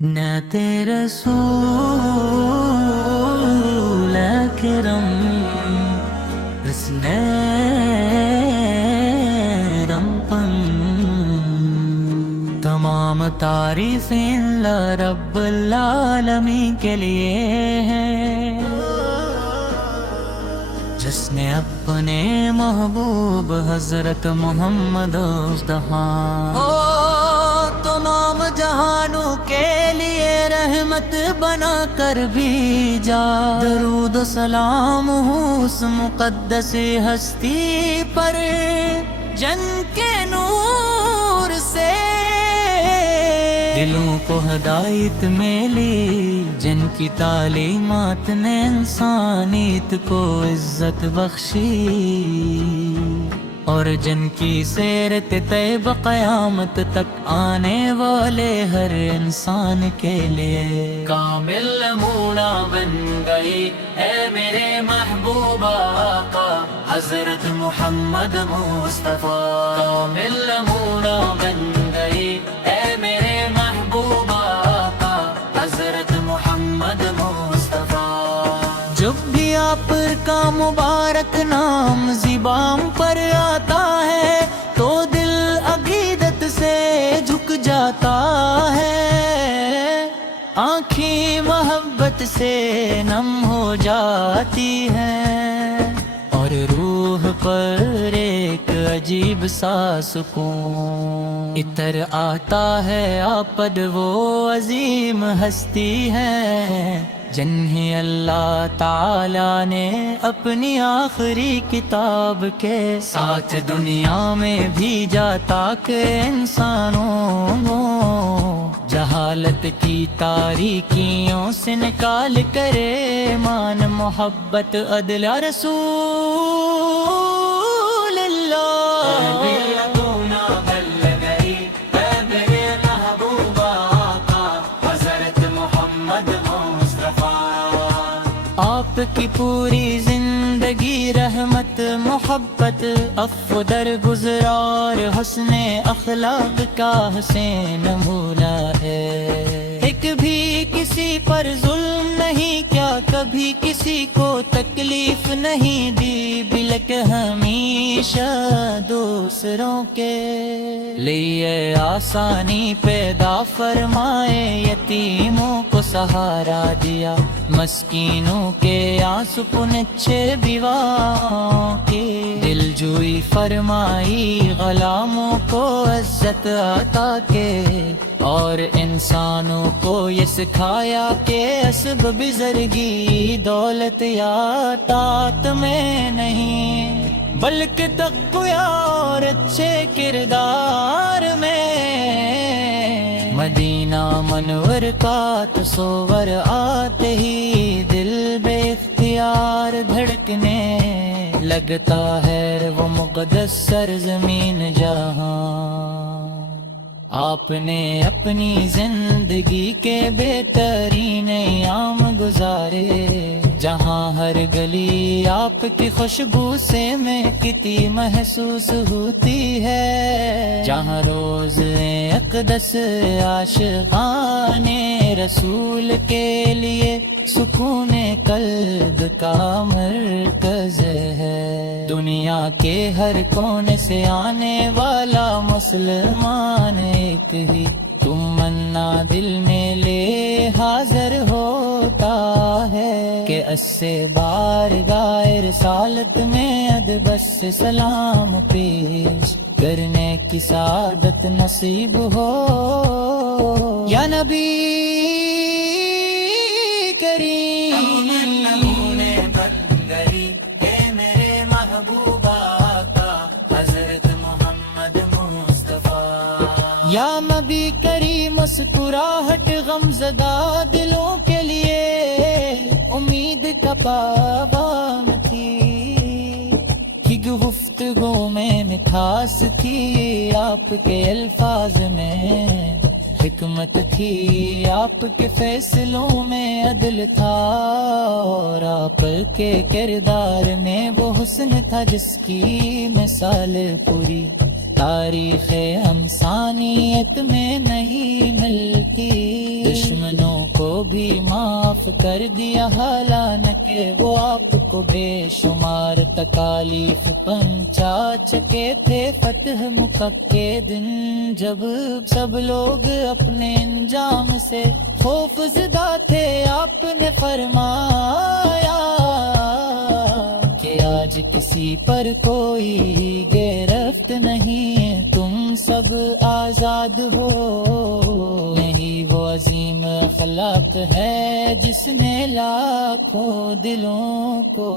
نعت رسول اکرم اسنیرم پن تمام تعریفیں اللہ رب العالمین کے لیے ہیں، جس نے اپنے محبوب حضرت محمد مصطفیٰ تو نام جہانوں کے لیے رحمت بنا کر بھیجا۔ درود و سلام ہو اس مقدس ہستی پر جن کے نور سے دلوں کو ہدایت ملی، جن کی تعلیمات نے انسانیت کو عزت بخشی، اور جن کی سیرت طیب قیامت تک آنے والے ہر انسان کے لیے کامل نمونہ بن گئی۔ اے میرے محبوب آقا حضرت محمد مصطفیٰ، کامل نمونہ بن گئی۔ اے میرے محبوب آقا حضرت محمد مصطفیٰ، جب بھی آپ کا مبارک نام زبان پر آتا ہے تو دل عقیدت سے جھک جاتا ہے، آنکھیں محبت سے نم ہو جاتی ہیں، اور روح پر ایک عجیب سا سکون اتر آتا ہے۔ آپد وہ عظیم ہستی ہے جنہیں اللہ تعالیٰ نے اپنی آخری کتاب کے ساتھ دنیا میں بھیجا، تاکہ انسانوں کو جہالت کی تاریکیوں سے نکال کرے ایمان، محبت، عدل، یا رسول اللہ۔ آپ کی پوری زندگی رحمت، محبت، عفو، درگزار، حسن اخلاق کا حسین نمونہ ہے۔ ایک بھی کسی پر ظلم نہیں کیا، کبھی کسی کو تکلیف نہیں دی، بلکہ ہمیشہ دوسروں کے لیے آسانی پیدا فرمائے، یتیموں کو سہارا دیا، مسکینوں کے آنسو پونچھے بیواؤں کی دل جوئی فرمائی، غلاموں کو عزت عطا کے، اور انسانوں کو یہ سکھایا کہ اسب بزرگی دولت یا طاعت میں نہیں، بلکہ تقوی اور اچھے کردار میں۔ مدینہ منور کا تصور آتے ہی دل بے اختیار دھڑکنے لگتا ہے، وہ مقدس سرزمین جہاں آپ نے اپنی زندگی کے بہترین ایام گزارے، جہاں ہر گلی آپ کی خوشبو سے مہکتی محسوس ہوتی ہے، جہاں روز اقدس عاشقان رسول کے لیے سکون قلب کا مرکز ہے۔ دنیا کے ہر کونے سے آنے والا مسلمان ایک ہی تمنا دل میں لے حاضر ہوتا ہے کہ اسے بارگاہ رسالت میں ادب سے سلام پیش کرنے کی سعادت نصیب ہو۔ یا نبی کریم، یا نبی کریم، مسکراہٹ غم زدہ دلوں کے لیے امید کا پاغام تھی، کہ گفتگو میں مٹھاس تھی، آپ کے الفاظ میں حکمت تھی، آپ کے فیصلوں میں عدل تھا، اور آپ کے کردار میں وہ حسن تھا جس کی مثال پوری تاریخ انسانیت میں نہیں ملتی۔ بھی معاف کر دیا، حالانکہ وہ آپ کو بے شمار تکالیف پہنچا چکے تھے۔ فتح مکہ کے دن جب سب لوگ اپنے انجام سے خوف زدہ تھے، آپ نے فرمایا کہ آج کسی پر کوئی گرفت نہیں ہے، تم سب آزاد ہو۔ یہی وہ عظیم اخلاق ہے جس نے لاکھوں دلوں کو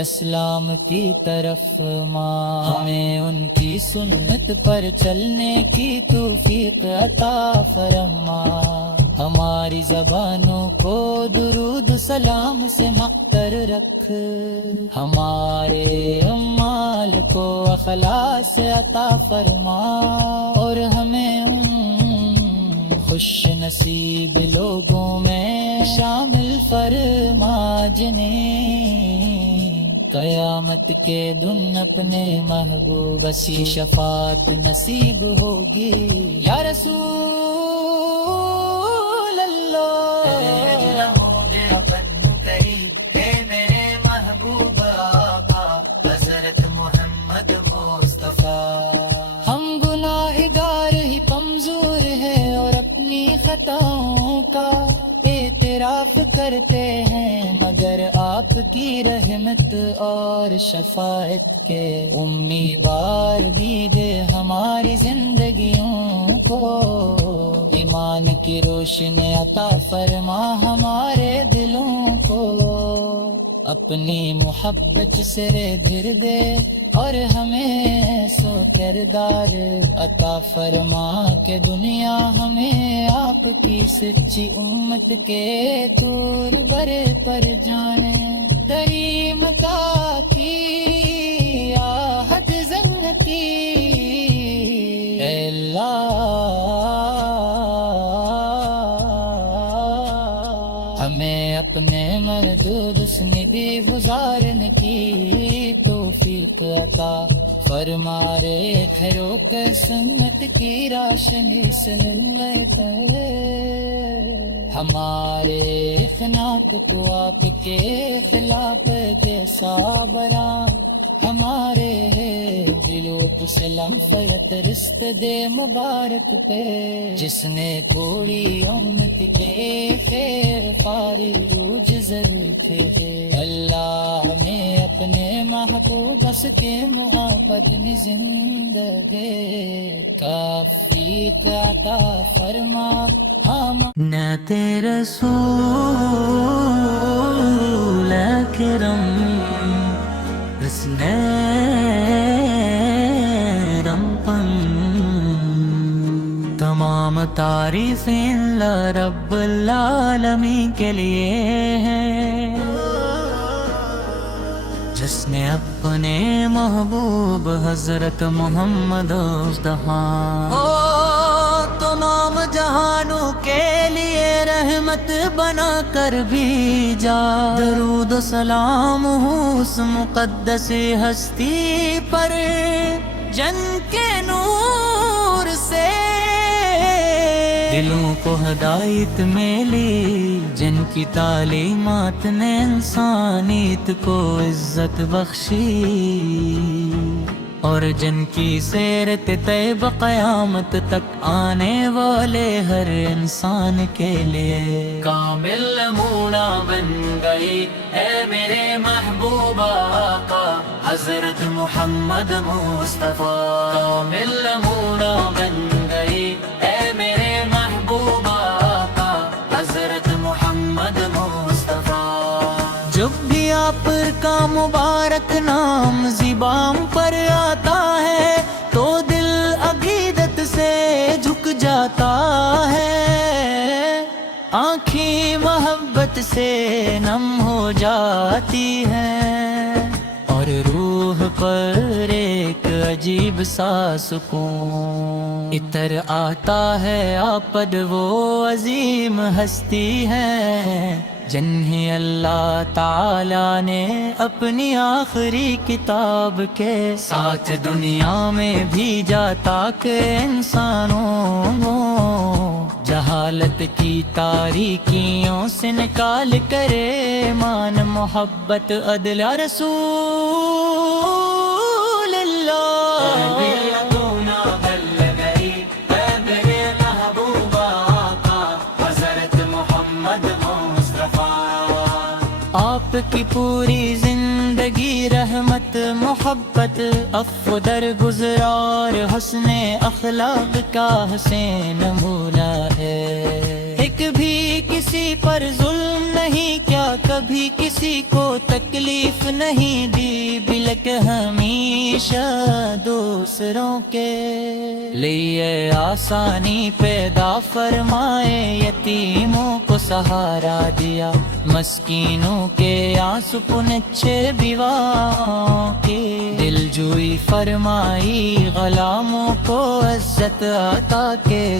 اسلام کی طرف ماں، ہمیں ان کی سنت پر چلنے کی توفیق عطا فرما، ہماری زبانوں کو درود سلام سے معطر رکھ، ہمارے اعمال کو اخلاص سے عطا فرما، اور ہمیں ان خوش نصیب لوگوں میں شامل فرما جنہیں قیامت کے دن اپنے محبوب سی شفاعت نصیب ہوگی۔ یا رسول اللہ اپن قریب ہے میرے محبوب آقا حضرت محمد مصطفیٰ، ہم گناہگار ہی کمزور ہیں اور اپنی خطاؤں کا اعتراف کرتے ہیں، مگر آپ کی رحمت اور شفاعت کے امیدوار دیدے ہماری زندگیوں کو ایمان کی روشنی عطا فرما، ہمارے دلوں کو اپنی محبت سے گھر دے اور ہمیں سو کردار عطا فرما کہ دنیا ہمیں آپ کی سچی امت کے طور برے پر جانے، دری متا کی آہد زنتی اے اللہ، ہمیں اپنے مردود سندی گزارنے کی توفیق عطا فرما، رے کھرو کے سنت کی راشنی سے لیتے ہمارے اخلاق تو آپ کے خلاف جیسا برا، ہمارے دلوں کو سلام فرت رست دے مبارک پہ، جس نے کوڑی امت کے خیر فاری روج ذریعے ہے، اللہ میں اپنے محبوب بس کے محبت میں زندگی کافی عطا فرما، ہم نعت رسول اکرم تمام تعریفیں اللہ رب العالمین کے لیے ہیں، جس نے اپنے محبوب حضرت محمد مصطفیٰ تمام جہانوں کے لیے رحمت بنا کر بھیجا، درود و سلام ہو اس مقدس ہستی پر جن کے نور سے دلوں کو ہدایت ملی، جن کی تعلیمات نے انسانیت کو عزت بخشی، اور جن کی سیرت طیب قیامت تک آنے والے ہر انسان کے لیے کامل نمونہ بن گئی ہے میرے محبوب آقا حضرت محمد مصطفیٰ، کامل نمونہ بن گئی ہے میرے محبوب آقا حضرت محمد مصطفیٰ، جب بھی آپ کا مبارک نام زبان پر آتا ہے تو دل عقیدت سے جھک جاتا ہے، آنکھیں محبت سے نم ہو جاتی ہیں، اور روح پر ایک عجیب سا سکون اتر آتا ہے، آپد وہ عظیم ہستی ہے جنہیں اللہ تعالیٰ نے اپنی آخری کتاب کے ساتھ دنیا میں بھیجا، تاکہ انسانوں کو جہاں جہالت کی تاریکیوں سے نکال کرے مان محبت عدل یا رسول اللہ آپ کی پوری زندگی رحمت محبت عفو درگزار حسن اخلاق کا حسین نمونہ ہے ایک بھی کسی پر ظلم نہیں کیا کبھی کسی کو تکلیف نہیں دی بلکہ ہمیشہ دوسروں کے لیے آسانی پیدا فرمائے یتیموں کو سہارا دیا مسکینوں کے آنسو پونچھے بیواؤں کے دل جوئی فرمائی غلاموں کو عزت عطا کے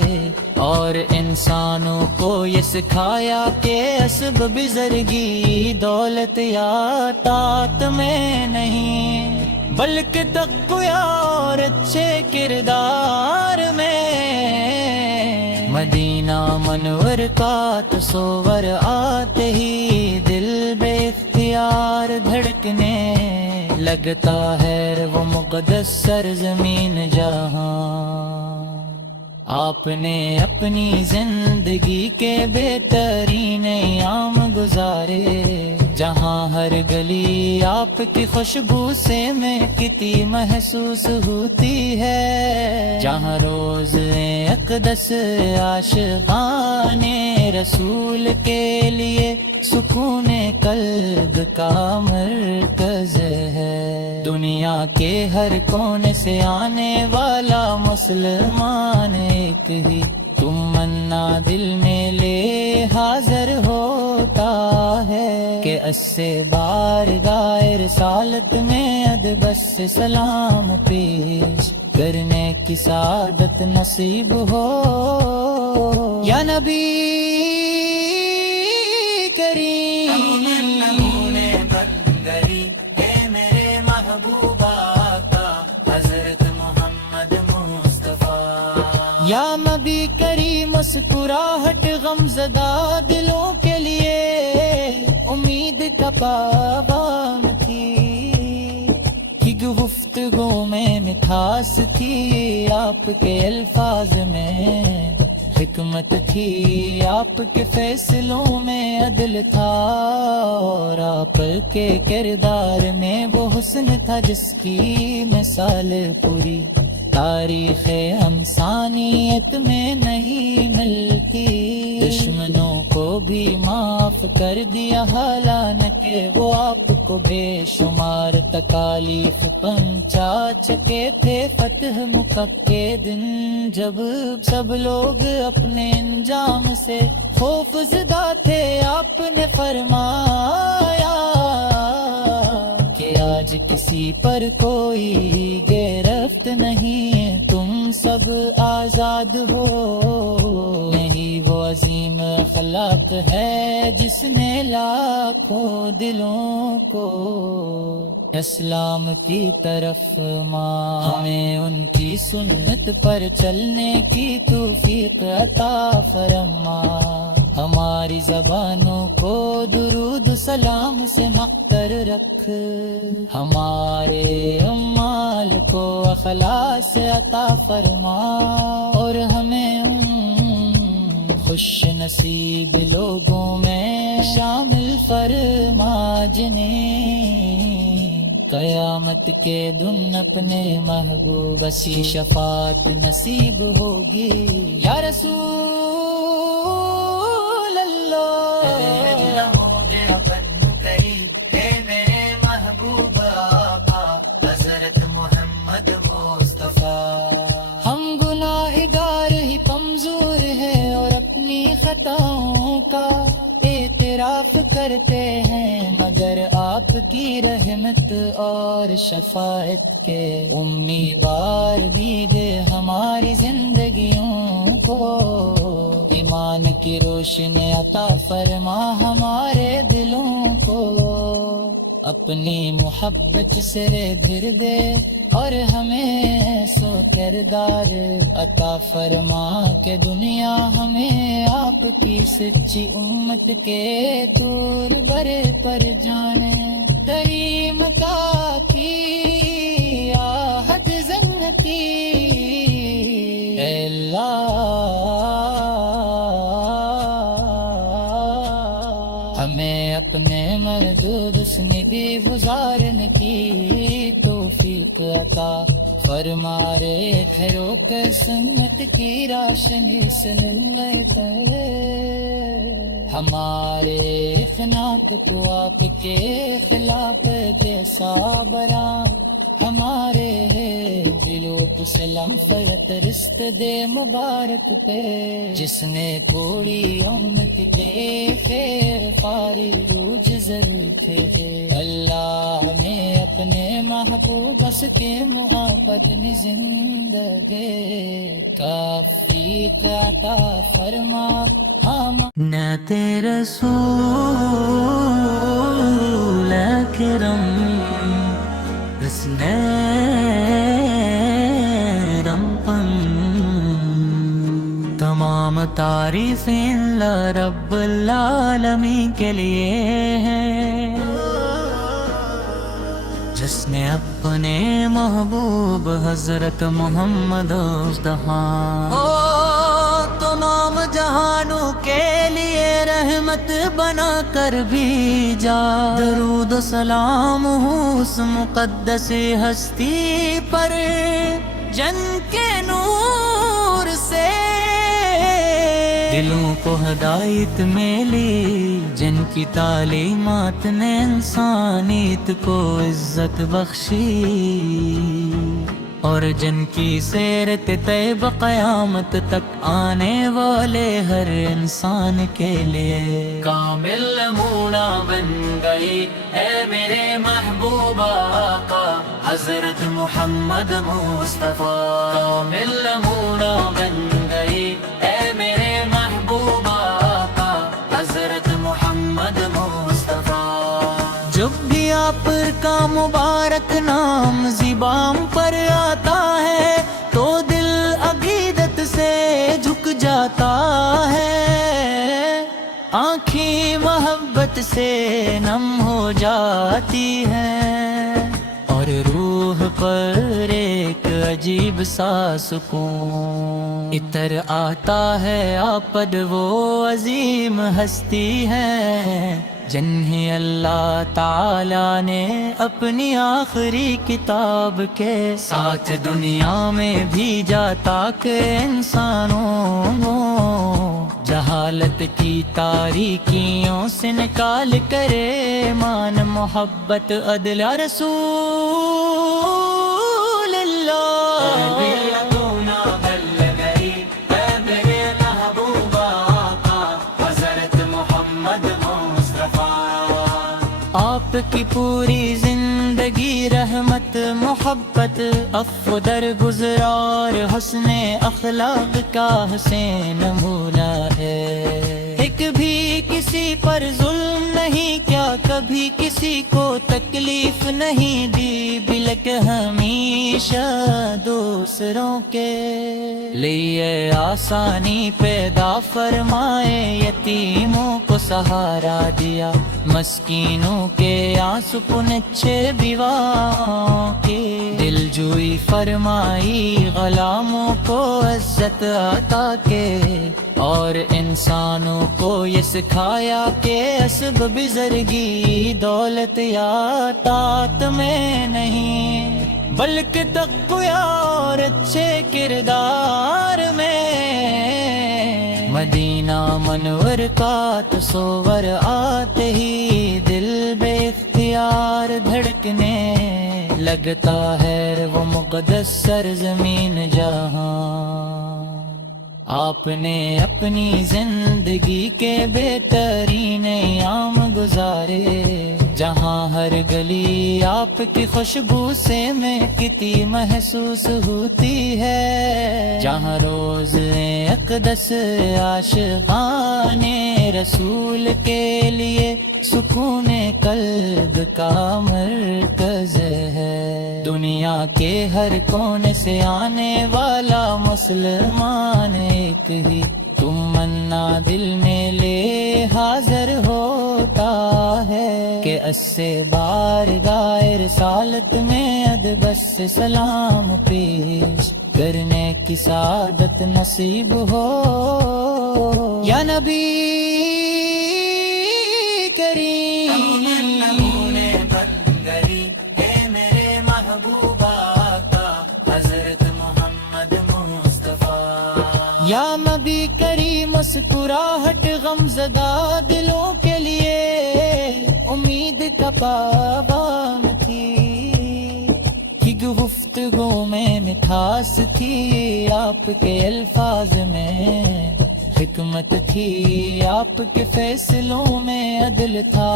اور انسانوں کو یہ سکھایا کہ اسب بزرگی دولت یا طاقت میں نہیں بلکہ تقوی اور اچھے کردار میں مدینہ منور کا تصور آتے ہی دل بے اختیار دھڑکنے لگتا ہے وہ مقدس سرزمین جہاں آپ نے اپنی زندگی کے بہترین ایام گزارے جہاں ہر گلی آپ کی خوشبو سے مہکتی محسوس ہوتی ہے جہاں روز اقدس عاشقان رسول کے لیے سکون قلب کا مرکز ہے دنیا کے ہر کونے سے آنے والا مسلمان ایک ہی تمنا دل میں لے حاضر ہوتا ہے کہ اسے بارگاہ رسالت میں ادبس سے سلام پیش کرنے کی سعادت نصیب ہو یا نبی کریم میرے محبوب آقا حضرت محمد مصطفیٰ یا نبی کریم مسکراہٹ غمزدہ دلوں کے لیے امید کا پیغام تھی کہ گفتگو میں مٹھاس تھی آپ کے الفاظ میں حکمت تھی آپ کے فیصلوں میں عدل تھا اور آپ کے کردار میں وہ حسن تھا جس کی مثال پوری تاریخ انسانیت میں نہیں ملتی دشمنوں کو بھی معاف کر دیا حالانکہ وہ آپ کو بے شمار تکالیف پہنچا چکے تھے فتح مکہ کے دن جب سب لوگ اپنے انجام سے خوف زدہ تھے آپ نے فرمایا کہ آج کسی پر کوئی گرفت نہیں تم سب آزاد ہو نہیں وہ عظیم اخلاق ہے جس نے لاکھوں دلوں کو اسلام کی طرف ہمیں ان کی سنت پر چلنے کی توفیق عطا فرما ہماری زبانوں کو درود سلام سے معطر رکھ ہمارے اعمال کو اخلاص عطا فرما اور ہمیں ان خوش نصیب لوگوں میں شامل فرما جنہیں قیامت کے دن اپنے محبوب سی شفاعت نصیب ہوگی یا رسول اللہ میرے محبوب آقا حضرت محمد مصطفیٰ ہم گناہگار ہی کمزور ہیں اور اپنی خطاؤں کا اعتراف کرتے ہیں مگر آپ کی رحمت اور شفاعت کے امیدوار دیدے ہماری زندگیوں کو ایمان کی روشنی عطا فرما ہمارے دلوں کو اپنی محبت سے بھر دے اور ہمیں سو کردار عطا فرما کے دنیا ہمیں آپ کی سچی امت کے طور برے پر جانے دریم کا کی آہد زنتی اے اللہ ہمیں اپنے مردود سنگی گزارن کی توفیق عطا فرما رے تھرو کر سنت کی راشنی سنت ہمارے اخلاق کو آپ کے خلاف جیسا برا ہمارے دلوں کو سلام فرت رست دے مبارک پہ جس نے کوڑی امت کے خیر خاری روج ذریعے تھے اللہ نے اپنے محبوب بس کے محبت میں زندگی کافی عطا فرما نعت رسول اکرم تمام تعریفیں اللہ رب العالمین کے لیے ہیں جس نے اپنے محبوب حضرت محمد تمام جہانوں کے لیے رحمت بنا کر بھیجا درود و سلام ہو اس مقدس ہستی پر جن کے نور سے دلوں کو ہدایت ملی جن کی تعلیمات نے انسانیت کو عزت بخشی اور جن کی سیرت طیب قیامت تک آنے والے ہر انسان کے لیے کامل نمونہ بن گئی اے میرے محبوب آقا حضرت محمد مصطفیٰ کامل نمونہ بن گئی اے میرے محبوب آقا حضرت محمد مصطفیٰ جب بھی آپ کا مبارک نام زبان پر آتا ہے تو دل عقیدت سے جھک جاتا ہے آنکھیں محبت سے نم ہو جاتی ہیں اور روح پر ایک عجیب سا سکون اتر آتا ہے آپد وہ عظیم ہستی ہے جنہیں اللہ تعالیٰ نے اپنی آخری کتاب کے ساتھ دنیا میں بھیجا تاکہ انسانوں کو جہالت کی تاریکیوں سے نکال کرے ایمان محبت عدل رسول اللہ آپ کی پوری زندگی رحمت محبت عفو درگزار حسن اخلاق کا حسین نمونہ ہے ایک بھی کسی پر ظلم نہیں کیا کبھی کسی کو تکلیف نہیں دی بلکہ ہمیشہ دوسروں کے لیے آسانی پیدا فرمائے یتیموں کو سہارا دیا مسکینوں کے آنسو پنچھے بیواؤں کے دل جوئی فرمائی غلاموں کو عزت عطا کے اور انسانوں کو یہ سکھایا کہ اسب بزرگی دولت یا طاقت میں نہیں بلکہ تقوی اور اچھے کردار میں مدینہ منور کا تصور آتے ہی دل بے اختیار دھڑکنے لگتا ہے وہ مقدس سرزمین جہاں آپ نے اپنی زندگی کے بہترین ایام گزارے جہاں ہر گلی آپ کی خوشبو سے میں کتی محسوس ہوتی ہے جہاں روز اقدس عاشقان رسول کے لیے سکون قلب کا مرکز ہے، دنیا کے ہر کونے سے آنے والا مسلمان ایک ہی تمنا دل میں لے حاضر ہوتا ہے کہ اسے بارگاہ رسالت میں ادبس سے سلام پیش کرنے کی سعادت نصیب ہو۔ یا نبی کریم نمونے بندگی اے میرے محبوب آقا حضرت محمد مصطفیٰ۔ یا نبی کریم مسکراہٹ غم زدہ دلوں کے لیے امید کا پیغام تھی، کہ گفتگو میں مٹھاس تھی، آپ کے الفاظ میں حکمت تھی، آپ کے فیصلوں میں عدل تھا،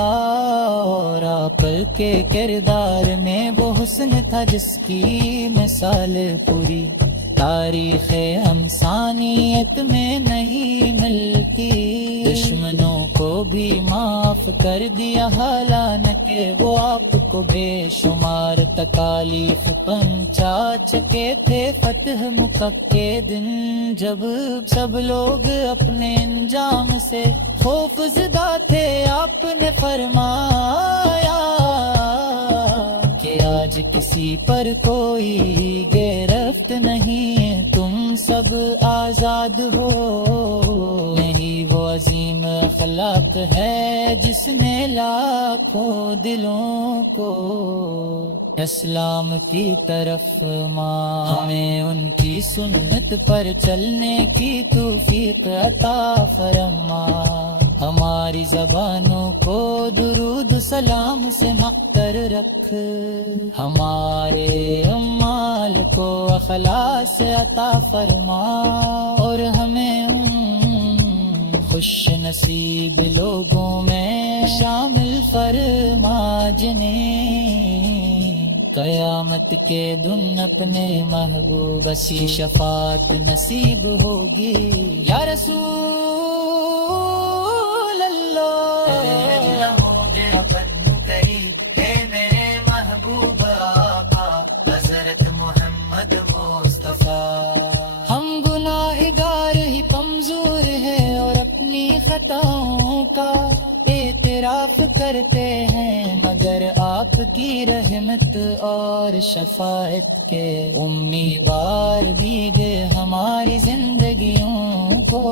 اور آپ کے کردار میں وہ حسن تھا جس کی مثال پوری تاریخ انسانیت میں نہیں ملتی۔ دشمنوں کو بھی معاف کر دیا حالانکہ وہ آپ کو بے شمار تکالیف پہنچا چکے تھے۔ فتح مکہ کے دن جب سب لوگ اپنے انجام سے خوف زدہ تھے، آپ نے فرمایا کہ آج کسی پر کوئی گرفت نہیں، تم سب آزاد ہو۔ نہیں وہ عظیم اخلاق ہے جس نے لاکھوں دلوں کو اسلام کی طرف ماں، ہمیں ان کی سنت پر چلنے کی توفیق عطا فرما، ہماری زبانوں کو درود سلام سے معطر رکھ، ہمارے اعمال کو اخلاص عطا فرما، اور ہمیں خوش نصیب لوگوں میں شامل فرما جنہیں قیامت کے دن اپنے محبوب سی شفاعت نصیب ہوگی۔ یا رسول اللہ اے میرے محبوب آقا حضرت محمد مصطفیٰ، ہم گناہگار ہی کمزور ہیں اور اپنی خطاؤں کا اعتراف کرتے ہیں، مگر آپ کی رحمت اور شفاعت کے امیدوار دیجئے ہماری زندگیوں کو،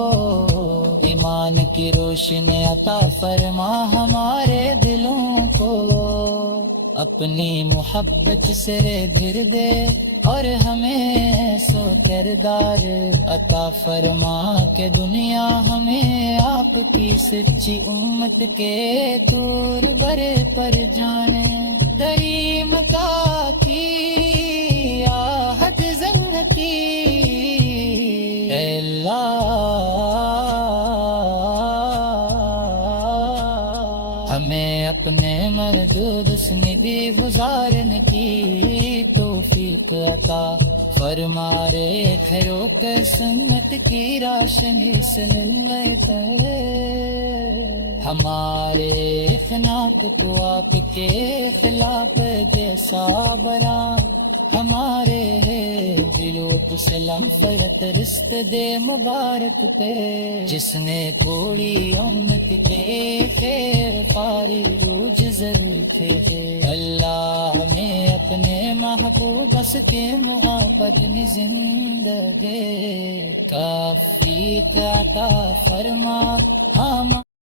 ایمان کی روشنی عطا فرما ہمارے دلوں کو، اپنی محبت سے بھر دے اور ہمیں سو کردار عطا فرما کہ دنیا ہمیں آپ کی سچی امت کے طور برے پر جانے، دریم کا کی آہد زنگ کی اے اللہ، ہمیں اپنے مردود سندی گزارنے کی توفیق عطا فرما رے تھرو کے سنت کی راشنی سے ملتے، ہمارے اخلاق کو آپ کے خلاف جیسا برا، ہمارے دلوں کو سلام فرت رست دے مبارک پہ، جس نے کوڑی امت کے خیر پاری روج ضرور تھے، اللہ میں اپنے محبوب بس کے محبت میں زندگی کافی عطا فرما، ہم